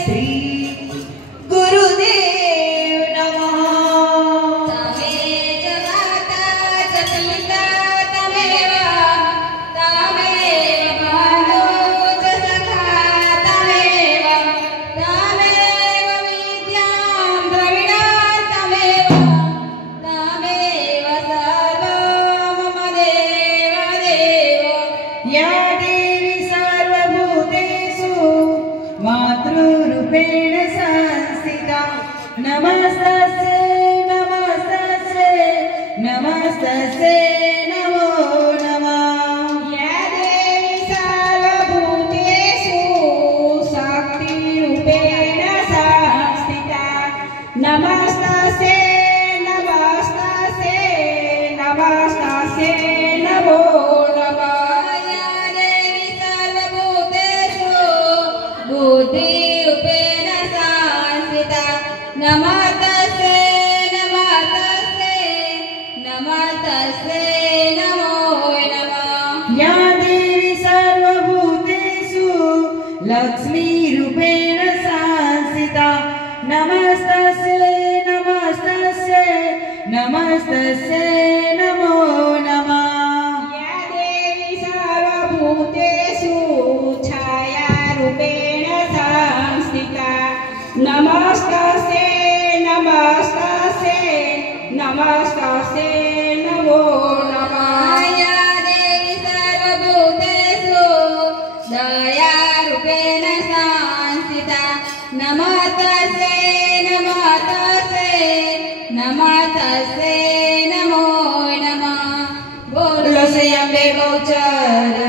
श्री गुरुदेव नमः। तमेव माता च पिता तमेव मानो च सखा तमेव विद्यां द्रविणां तमेव सर्वं मम देवदेव। या देवी सर्वभूतेषु मातृरूपेण संस्थिता नमस्तस्यै नमस्तस्यै नमस्तस्यै नमो नमः। या देवी सर्वभूतेषु शक्तिरूपेण संस्थिता नमस्तस्यै नमस्तस्यै नमस्तस्यै नमो नमः। या देवी सर्वभूतेषु बुद्धिरूपेण संस्थिता नमस्तस्यै नमस्तस्यै नमस्तस्यै नमो नमः। या देवी सर्वभूतेषु लक्ष्मीरूपेण संस्थिता नमस्तस्यै नमस्तस्यै नमस्तस्यै नमो नमः। या देवी सर्वभूतेषु छायारूपेण संस्थिता नमस्तस्यै नमस्तस्यै नमस्तस्यै नमो नमः। या देवी सर्वभूतेषु दयारूपेण संस्थिता नमस्तस्यै नमस्तस्यै नमस्तस्यै नमो नमः। बोलो श्री अम्बे गौचर